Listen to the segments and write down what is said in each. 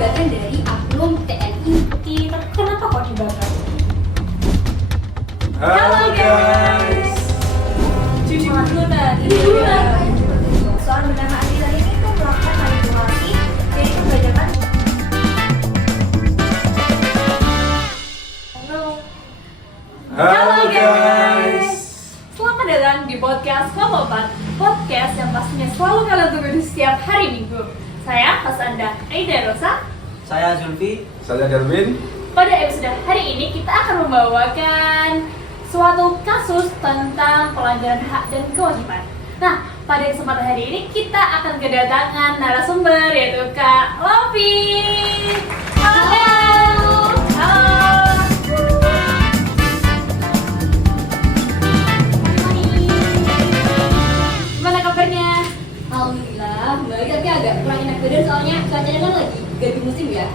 keterlibatan dari oknum TNI. Kenapa kok dibakar? Halo guys. Cuci dulu nih. Soal bernama Adila ini tuh melakukan manipulasi dari pembajakan. Halo guys. Selamat datang di podcast Komopat, podcast yang pastinya selalu kalian tunggu di setiap hari Minggu. Saya Hasanda Aida Rosa. Saya Zulfi. Saya Darwin. Pada episode hari ini kita akan membawakan suatu kasus tentang pelanggaran hak dan kewajiban. Nah, pada kesempatan hari ini kita akan kedatangan narasumber yaitu Kak Lofi. Halo. Halo. Gimana kabarnya? Alhamdulillah, baik, tapi agak kurang enak badan soalnya cuacanya kan lagi ganti musim ya.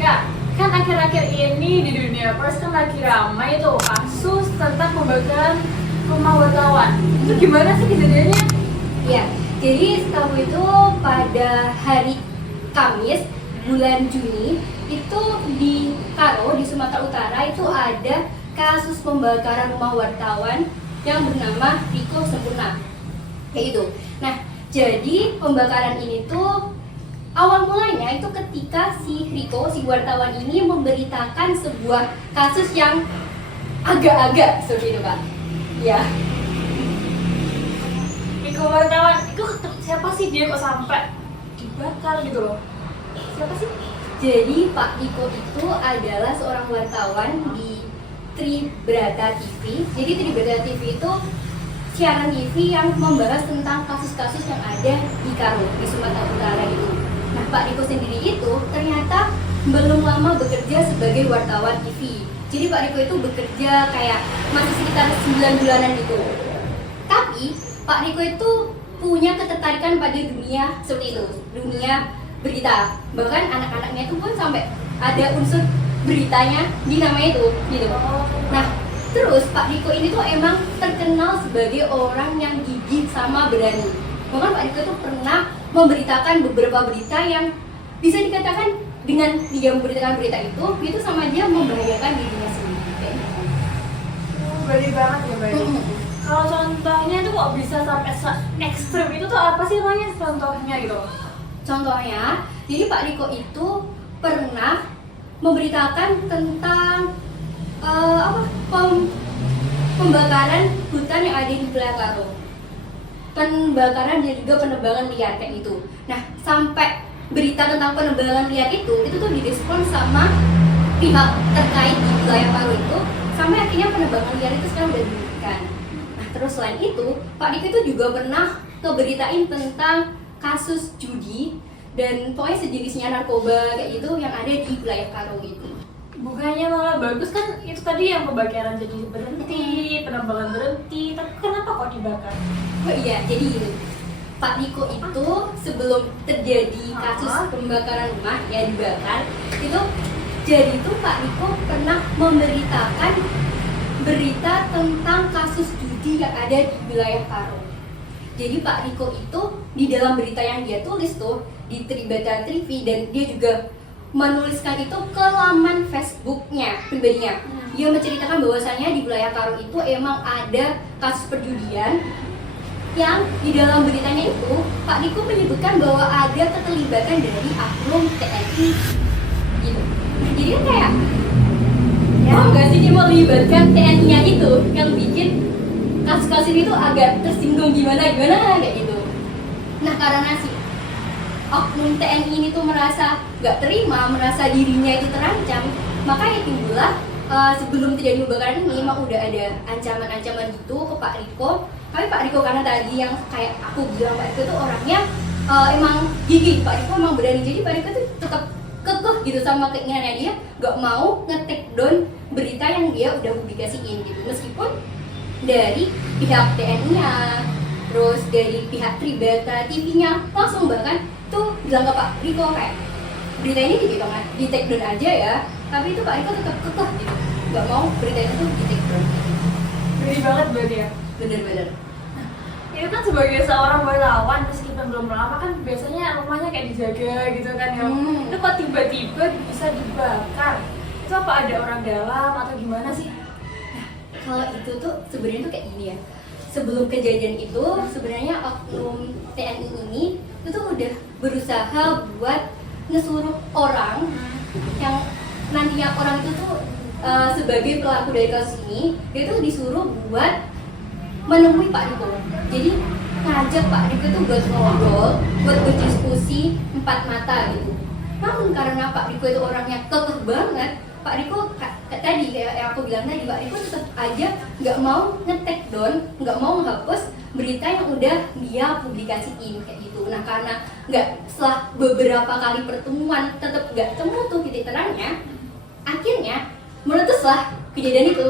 Kak, kan akhir-akhir ini di dunia pers kan lagi ramai tuh kasus tentang pembakaran rumah wartawan. Itu gimana sih kejadiannya? Ya, jadi setahu itu pada hari Kamis bulan Juni itu di Karo di Sumatera Utara itu ada kasus pembakaran rumah wartawan yang bernama Riko Sempurna. Kayak gitu. Nah, jadi pembakaran ini tuh awal mulanya itu ketika si Riko, si wartawan ini memberitakan sebuah kasus yang agak-agak seperti itu, Pak. Ya. Iku wartawan, itu siapa sih dia kok sampai dibakar gitu loh? Siapa sih? Jadi Pak Riko itu adalah seorang wartawan di Tribrata TV. Jadi Tribrata TV itu siaran TV yang membahas tentang kasus-kasus yang ada di Karo, di Sumatera Utara itu. Nah, Pak Riko sendiri itu ternyata belum lama bekerja sebagai wartawan TV. Jadi Pak Riko itu bekerja kayak masih sekitar 9 bulanan gitu. Tapi Pak Riko itu punya ketertarikan pada dunia seperti itu, dunia berita. Bahkan anak-anaknya itu pun sampai ada unsur beritanya di namanya itu gitu. Nah, terus Pak Riko ini tuh emang terkenal sebagai orang yang gigih sama berani. Bahkan Pak Riko itu pernah memberitakan beberapa berita yang bisa dikatakan dengan dia memberitakan berita itu sama dia membahayakan dirinya sendiri. Berani banget ya, berani. Kalau contohnya itu kok bisa sampai ekstrim itu tuh apa sih namanya contohnya gitu? Contohnya, jadi Pak Riko itu pernah memberitakan tentang pembakaran hutan yang ada di wilayah Karo, pembakaran dan juga penebangan liar kayak gitu. Nah, sampai berita tentang penebangan liar itu tuh direspon sama pihak terkait di wilayah Karo itu, sampai akhirnya penebangan liar itu sekarang udah dihentikan. Nah, terus selain itu, Pak Riko itu juga pernah ngeberitain tentang kasus judi dan pokoknya sejenisnya narkoba kayak gitu yang ada di wilayah Karo itu. Bukannya malah bagus kan itu tadi yang pembakaran jadi berhenti, penambangan berhenti, tapi kenapa kok dibakar? Oh iya, jadi gini, Pak Riko itu sebelum terjadi kasus pembakaran rumah ya dibakar itu, jadi tuh Pak Riko pernah memberitakan berita tentang kasus judi yang ada di wilayah Karo. Jadi Pak Riko itu di dalam berita yang dia tulis tuh di Tribrata TV, dan dia juga menuliskan itu ke laman Facebooknya pribadinya. Dia menceritakan bahwasannya di wilayah Karo itu emang ada kasus perjudian yang di dalam beritanya itu Pak Riko menyebutkan bahwa ada keterlibatan dari oknum TNI gitu. Jadi kan kayak ya nggak sih dia melibatkan TNI-nya itu yang bikin kasus-kasus itu agak tersinggung gimana kayak gitu. Nah, karena si oknum TNI ini tuh merasa gak terima, merasa dirinya itu terancam, makanya timbullah sebelum terjadi pembakaran ini emang udah ada ancaman-ancaman gitu ke Pak Riko. Tapi Pak Riko karena tadi yang kayak aku bilang, Pak Riko tuh orangnya emang gigih, Pak Riko emang berani, jadi Pak Riko tuh tetap kekeh gitu sama keinginannya dia, gak mau nge-take down berita yang dia udah publikasiin gitu, meskipun dari pihak TNI-nya, terus dari pihak Tribrata TV-nya langsung bahkan tuh bilang ke Pak Riko kayak berita ini di take down aja ya, tapi itu Pak Riko tetap kekeh gitu, nggak mau berita itu di take down. Berani banget berarti ya? Bener-bener. Itu kan sebagai seorang wartawan meskipun belum lama kan biasanya rumahnya kayak dijaga gitu kan ya. Hmm. Itu kok tiba-tiba bisa dibakar? Itu apa ada orang dalam atau gimana sih? Kalau itu tuh sebenarnya tuh kayak gini ya. Sebelum kejadian itu sebenarnya oknum TNI ini itu tuh udah berusaha buat ngesuruh orang yang nantinya orang itu tuh sebagai pelaku dari kasus ini, dia tuh disuruh buat menemui Pak Riko. Jadi ngajak Pak Riko tuh buat ngobrol, buat berdiskusi empat mata gitu. Namun karena Pak Riko itu orangnya kekeh banget, Pak Riko tadi kayak yang aku bilang tadi, Pak Riko tetap aja nggak mau nge-take down, nggak mau menghapus berita yang udah dia publikasiin kayak gitu. Nah karena setelah beberapa kali pertemuan tetap nggak temu tuh titik terangnya, akhirnya meletuslah kejadian itu.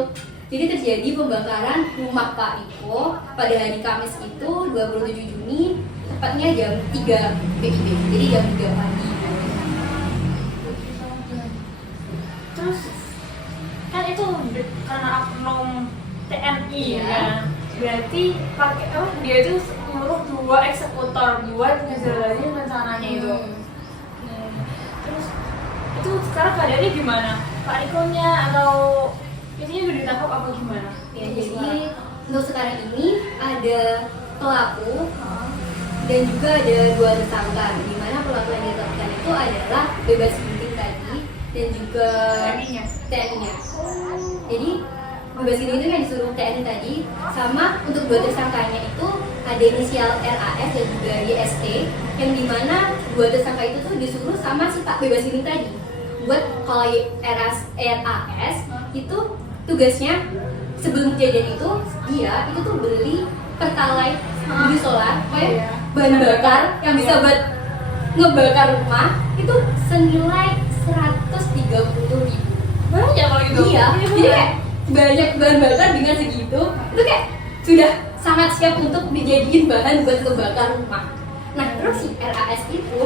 Jadi terjadi pembakaran rumah Pak Riko pada hari Kamis itu 27 Juni, tepatnya jam 3 PIB, jadi jam 3 pagi. Terus kan itu karena oknum TNI Iya. ya, berarti pakai dia itu nyuruh 2 eksekutor buat ngejalanin rencananya itu. Terus itu sekarang keadaannya gimana? Pak Rikonya atau itunya udah ditangkap apa gimana? Ya, jadi untuk sekarang ini ada pelaku dan juga ada 2 tersangka, di mana pelaku yang ditetapkan itu adalah bebas ginting tadi dan juga TNI-nya. Jadi bebas ginting itu yang disuruh TNI tadi, sama untuk 2 tersangkanya itu ada inisial RAS dan juga YST, yang dimana 2 tersangka itu tuh disuruh sama si Pak bebas ginting tadi buat kalau RAS itu tugasnya sebelum kejadian itu dia itu tuh beli pertalite, beli solar, bahan bakar yang bisa buat ngebakar rumah itu senilai 130.000. Banyak kalau gitu. Iya, jadi kayak banyak bahan bakar dengan segitu itu kayak sudah sangat siap untuk dijadiin bahan buat ngebakar rumah. Nah terus si RAS itu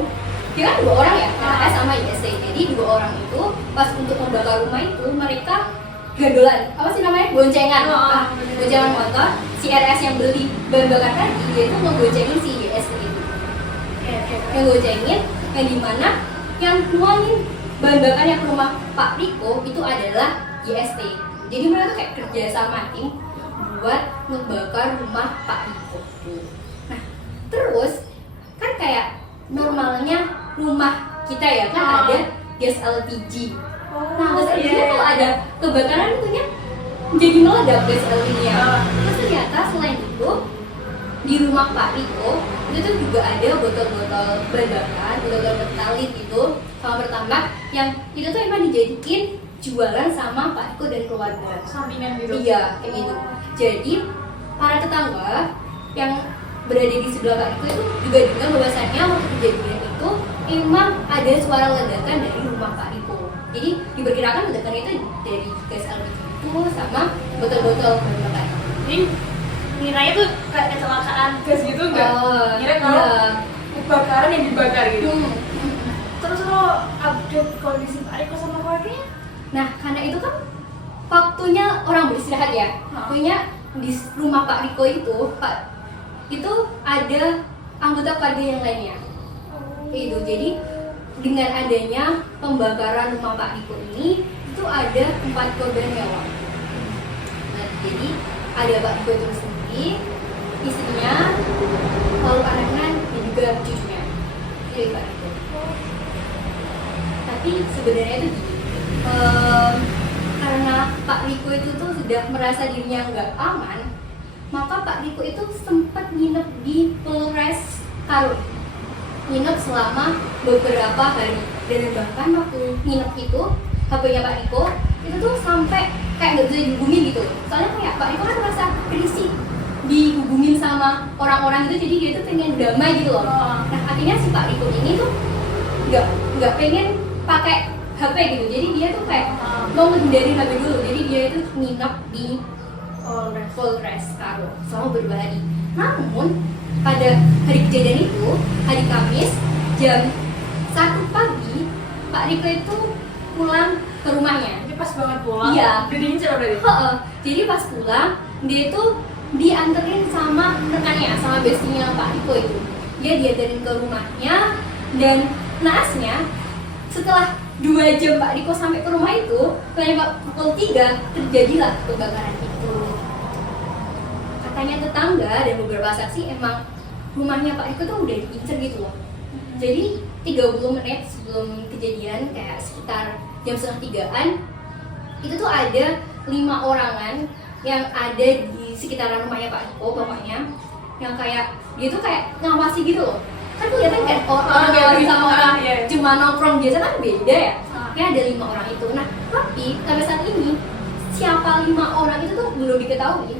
dia kan 2 orang ya, RAS sama YST. Jadi 2 orang itu pas untuk membakar rumah itu mereka gandolan, apa sih namanya? Boncengan. Boncengan motor. Si RS yang beli bahan bakar tadi dia itu ngegoncengin si YST itu. Yang goncengin, yang dimana yang nuangin bahan bakarnya ke rumah Pak Riko itu adalah YST. Jadi mereka tuh kayak kerja sama tim buat ngebakar rumah Pak Riko. Nah terus kan kayak normalnya rumah kita ya kan ada gas LPG. Nah gas LPG kalau ada kebakaran itunya jadi meledak gas LPG-nya. Terus ternyata selain itu di rumah Pak Riko itu tuh juga ada botol-botol bahan bakar, botol-botol pertalit itu sama pertambak yang itu tuh emang dijadiin jualan sama Pak Riko dan keluarga. Sampingan gitu. Iya, kayak gitu. Jadi para tetangga yang berada di sebelah Pak Riko itu juga dengar bahwasannya waktu kejadian itu emang ada suara ledakan dari rumah Pak Riko. Jadi diperkirakan ledakannya itu dari gas LPG itu sama botol-botol bahan bakar. Jadi kiranya tuh kayak kecelakaan gas gitu enggak? Kira kalau kebakaran yang dibakar gitu. Terus lo update kondisi Pak Riko sama keluarganya? Nah, karena itu kan waktunya orang beristirahat ya. Waktunya di rumah Pak Riko itu ada anggota keluarga yang lainnya. Itu jadi dengan adanya pembakaran rumah Pak Riko ini itu ada 4 korban nyawa. Nah, jadi ada Pak Riko itu sendiri, istrinya, lalu anaknya dan juga cucunya. Jadi Pak Riko. Tapi sebenarnya itu karena Pak Riko itu tuh sudah merasa dirinya nggak aman, maka Pak Riko itu sempat nginep di Polres Karun, nginep selama beberapa hari. Dan bahkan waktu nginep itu HP-nya Pak Riko itu tuh sampai kayak nggak bisa dihubungin gitu. Soalnya kayak Pak Riko kan merasa risih dihubungin sama orang-orang itu, jadi dia tuh pengen damai gitu loh. Nah akhirnya si Pak Riko ini tuh nggak pengen pakai HP gitu, jadi dia tuh kayak mau menghindari HP dulu. Jadi dia itu nginep di Polres Karun selama beberapa hari. Namun pada hari kejadian itu, hari Kamis jam 1 pagi, Pak Riko itu pulang ke rumahnya. Jadi pas banget pulang. Iya. Udah diincar berarti. Jadi pas pulang dia itu dianterin sama rekannya, sama bestinya Pak Riko itu, dia diantarin ke rumahnya, dan naasnya setelah 2 jam Pak Riko sampai ke rumah itu, ternyata pukul 3 terjadilah kebakaran itu. Katanya tetangga dan beberapa saksi emang rumahnya Pak Riko tuh udah diincer gitu loh. Jadi 30 menit sebelum kejadian, kayak sekitar jam setengah 3-an, itu tuh ada 5 orangan yang ada di sekitaran rumahnya Pak Riko, bapaknya, yang kayak dia tuh kayak ngawasi gitu loh. Kan kelihatan kan orang lagi sama orang cuma nongkrong biasa kan beda ya. Kayak ada 5 orang itu. Nah, tapi sampai saat ini siapa 5 orang itu tuh belum diketahui.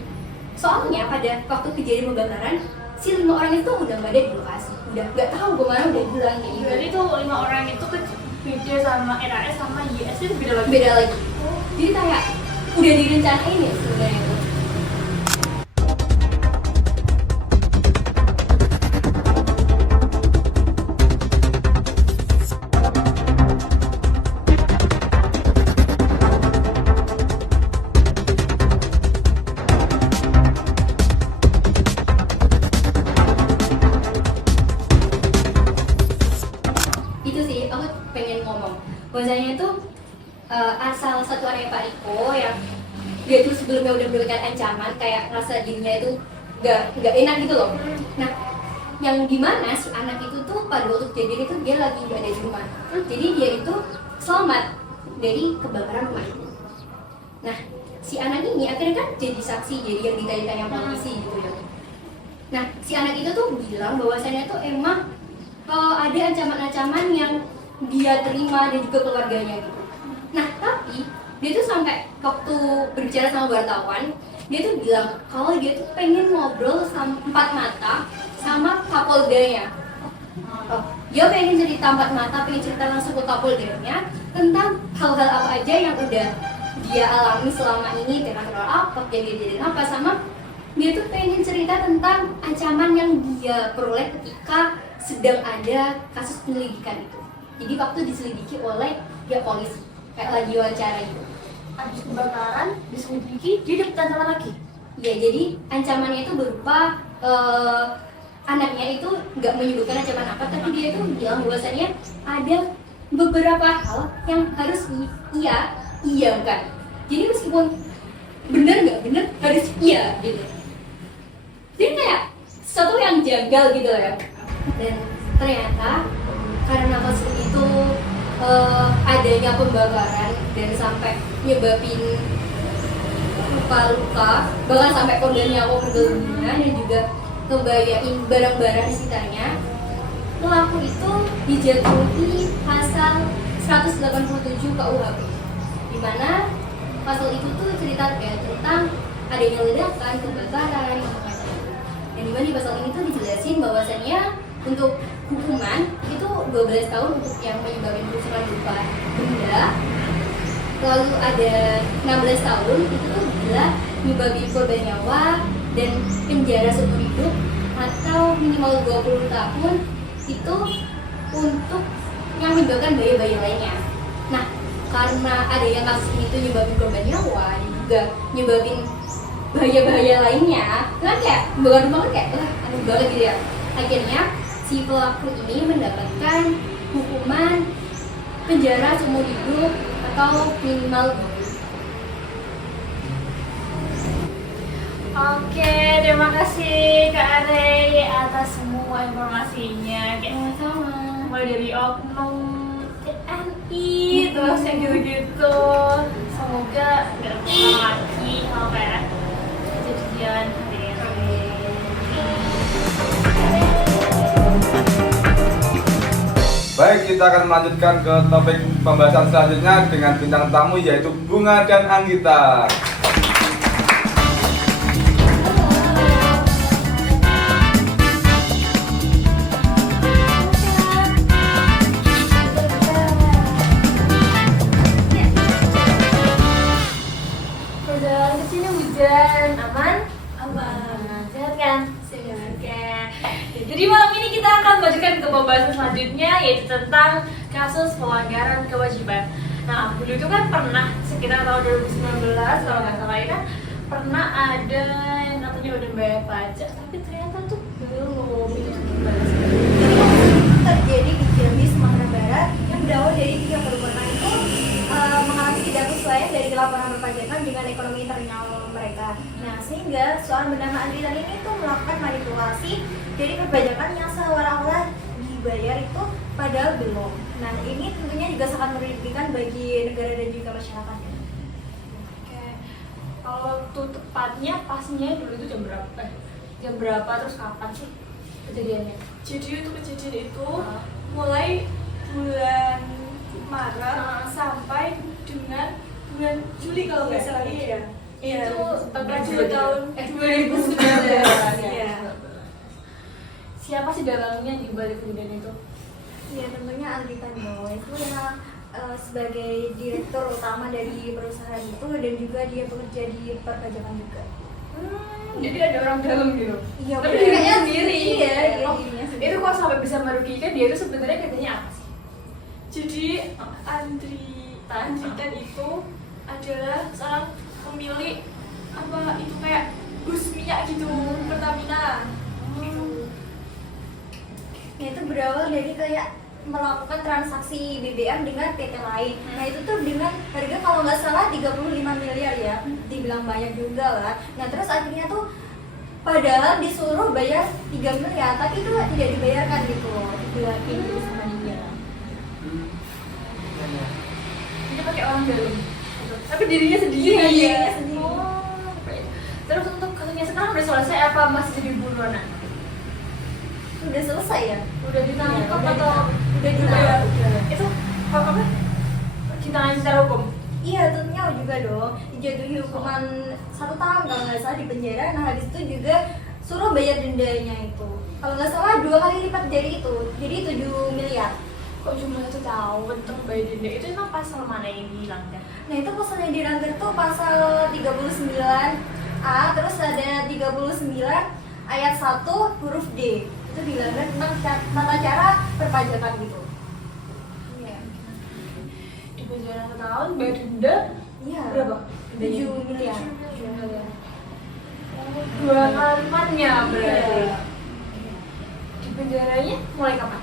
Soalnya pada waktu kejadian kebakaran, si 5 orang itu udah nggak ada di lokasi, udah nggak tahu kemana, udah hilang kayak gitu. Berarti tuh 5 orang itu beda sama RAS sama YS itu beda lagi. Beda lagi. Jadi kayak udah direncanain ya sebenarnya itu. Itu sih aku pengen ngomong bahwasanya itu asal satu anak Pak Riko yang dia tuh sebelumnya udah memberikan ancaman, kayak rasa dirinya itu nggak enak gitu loh. Nah, yang dimana si anak itu tuh pada waktu kejadian itu dia lagi nggak ada di rumah, jadi dia itu selamat dari kebakaran rumah itu. Nah, si anak ini akhirnya kan jadi saksi, jadi yang ditanya-tanya polisi gitu ya. Nah, si anak itu tuh bilang bahwasannya tuh emang ada ancaman-ancaman yang dia terima dan juga keluarganya gitu. Nah, tapi dia tuh sampai waktu berbicara sama wartawan, dia tuh bilang kalau dia tuh pengen ngobrol sama 4 mata sama Kapoldanya. Dia pengen cerita 4 mata, pengen cerita langsung ke Kapoldanya tentang hal-hal apa aja yang udah dia alami selama ini, teror apa, kejadian apa, sama dia tuh pengen cerita tentang ancaman yang dia peroleh ketika sedang ada kasus penyelidikan itu. Jadi waktu diselidiki oleh pihak polisi, kayak lagi wawancara gitu. Habis kebakaran, diselidiki, dia dapat ancaman lagi. Ya, jadi ancamannya itu berupa anaknya itu nggak menyebutkan ancaman apa, tapi dia itu bilang bahwasannya ada beberapa hal yang harus iya kan. Jadi meskipun benar nggak benar harus iya gitu. Jadi kayak sesuatu yang janggal gitu ya. Dan ternyata karena kasus itu adanya pembakaran dan sampai nyebabin luka-luka, bahkan sampai korban nyawa meninggal dunia dan juga ngebayain barang-barang di sekitarnya, pelaku itu dijatuhi pasal 187 KUHP, di mana pasal itu tuh cerita kayak tentang adanya ledakan, kebakaran, dan di mana di pasal ini tuh dijelasin bahwasannya untuk hukuman itu 12 tahun untuk yang menyebabkan kerusakan berupa benda, lalu ada 16 tahun itu tuh bila menyebabkan korban nyawa dan penjara seumur hidup, atau minimal 20 tahun itu untuk yang menyebabkan bahaya-bahaya lainnya. Nah, karena adanya kasus ini tuh nyebabin korban nyawa dan juga nyebabin bahaya-bahaya lainnya, kan kayak bahkan rumah kan kayak aneh banget gitu ya. Akhirnya si pelaku ini mendapatkan hukuman penjara seumur hidup atau minimal 20. Oke, terima kasih Kak Arey atas semua informasinya. Sama-sama. Mulai dari oknum TNI terus yang gitu-gitu. Semoga nggak terulang lagi hal kayak kejadian hari ini. Baik, kita akan melanjutkan ke topik pembahasan selanjutnya dengan bintang tamu yaitu Bunga dan Anggita. Perjalanan ke sini hujan, aman? Aman. Sehat kan? Sehat. Oke. Jadi malam ini kita akan melanjutkan ke pembahasan selanjutnya, yaitu tentang kasus pelanggaran kewajiban. Nah, dulu itu kan pernah sekitar tahun 2019 kalau nggak salah ya kan, pernah ada yang katanya udah bayar pajak, tapi ternyata tuh belum. Itu tuh gimana sih? Jadi kasus itu terjadi di Jambi, Sumatera Barat yang berawal dari 3 perbuatan itu mengalami ketidaksesuaian dari laporan perpajakan dengan ekonomi internal mereka. Nah, sehingga seorang bernama Andri Tani ini tuh melakukan manipulasi dari perpajakan yang seolah-olah dibayar itu padahal belum. Nah, ini tentunya juga sangat merugikan bagi negara dan juga masyarakat. Oke. Kalau tuh tepatnya pastinya dulu itu jam berapa? Jam berapa terus kapan sih kejadiannya? Jadi untuk kejadian itu mulai bulan Maret sampai dengan bulan Juli kalau nggak salah. Iya. Itu Juli tahun 2019. Iya. Siapa sih dalangnya di balik kejadian itu? Ya, tentunya Andri Tani itu yang sebagai direktur utama dari perusahaan itu dan juga dia bekerja di perpajakan juga. Jadi ada orang dalam gitu. Iya, Tapi benar. dirinya sendiri. Iya, dia Oh, dirinya sendiri. itu kok sampai bisa merugikan dia itu sebenarnya kerjanya apa sih? Jadi Andri Tan itu adalah seorang pemilik apa itu kayak bus minyak gitu, Pertamina. Nah, itu berawal dari kayak melakukan transaksi BBM dengan PT lain. Nah, itu tuh dengan harga kalau nggak salah 35 miliar ya, dibilang banyak juga lah. Nah, terus akhirnya tuh padahal disuruh bayar 3 miliar, tapi itu tidak dibayarkan gitu loh, dibilangin gitu sama dia. Dia pakai orang dalam. Tapi dirinya sendiri. Iya, dirinya sendiri. Oh, terus untuk kasusnya sekarang udah selesai apa masih jadi buronan? Udah selesai ya? Udah ditangkap Iya, atau udah juga ya? Itu apa? Cintaan secara hukum. Iya, tentunya juga dong. Dijatuhi hukuman 1 tahun kalau nggak salah di penjara. Nah, habis itu juga suruh bayar dendanya itu. Kalau nggak salah 2 kali lipat dari itu. Jadi 7 miliar. Kok cuma 1 tahun untuk bayar denda? Itu emang pasal mana yang dihilangkan? Nah, itu pasal yang dilanggar tuh pasal 39A, terus ada 39 ayat 1 huruf D. Itu dilanggar tentang tata cara perpajakan gitu. Iya. Di penjara 1 tahun bayar denda Iya. berapa? 7 miliar. 7 miliar. 2 kali lipatnya berarti. Iya. Di penjaranya mulai kapan?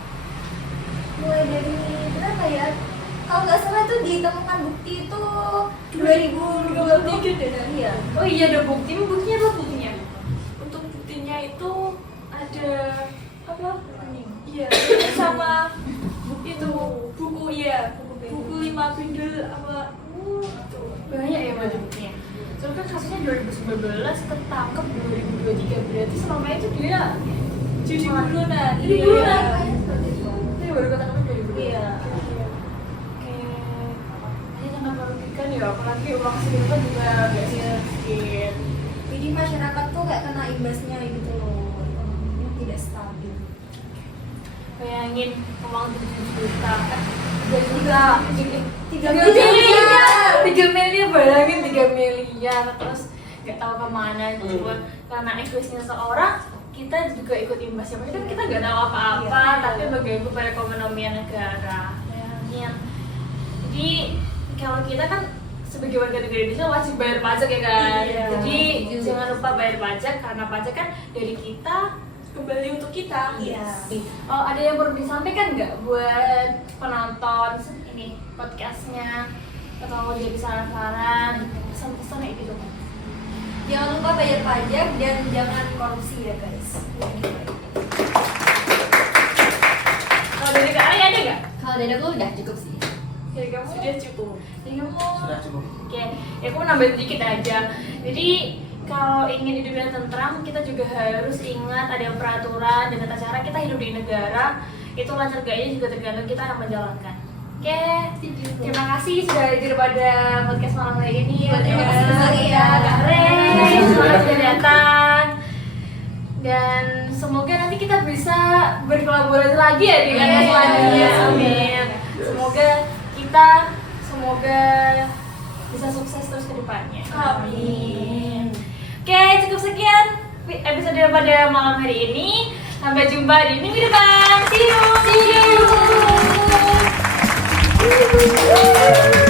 Mulai dari berapa ya? Kalau nggak salah tuh ditemukan bukti itu 2023 deh. Iya. Oh iya ada bukti, buktinya apa buktinya? Untuk buktinya itu ada apa? Iya, sama itu buku ya, buku 5 bindel apa? Itu. Banyak ya banyak buktinya. Soalnya kan kasusnya 2019 ketangkep 2023 berarti selama itu dia Jadi buronan. Jadi Iya. buronan. Seperti itu. Dia baru ketangkep 2023. Iya. Oke. Ini sangat merugikan ya, apalagi uang segitu kan juga nggak sedikit. Jadi masyarakat tuh kayak kena imbasnya gitu loh. Ekonominya tidak stabil. Bayangin uang 7 juta. 3 miliar, 3 miliar, bayangin 3 miliar terus nggak tahu kemana cuma karena egoisnya seorang kita juga ikut imbasnya padahal kan kita nggak tahu apa-apa Iya. tapi mengganggu perekonomian negara. Bayangin. Jadi kalau kita kan sebagai warga negara Indonesia wajib bayar pajak ya kan. Iya. Jadi jangan lupa bayar pajak karena pajak kan dari kita Kembali untuk kita. Iya. Oh, ada yang perlu disampaikan nggak buat penonton ini podcastnya atau jadi saran-saran pesan-pesan kayak gitu? Jangan lupa bayar pajak dan jangan korupsi ya guys. Kalau dari Kak Ari ada nggak? Kalau dari aku udah cukup sih. Dari kamu? Sudah cukup. Dari kamu? Sudah cukup. Oke, ya aku nambahin dikit aja. Jadi kalau ingin hidup yang tentram, kita juga harus ingat ada peraturan dan tata cara kita hidup di negara. Itu lancar gaknya juga tergantung kita yang menjalankan. Oke, terima kasih sudah hadir pada podcast malam hari ini. Terima kasih kembali ya. Kak Rey, selamat sudah datang. Dan semoga nanti kita bisa berkolaborasi lagi ya dengan yang selanjutnya. Amin. Semoga bisa sukses terus ke depannya. Amin. Oke, cukup sekian episode pada malam hari ini. Sampai jumpa di minggu depan. See you.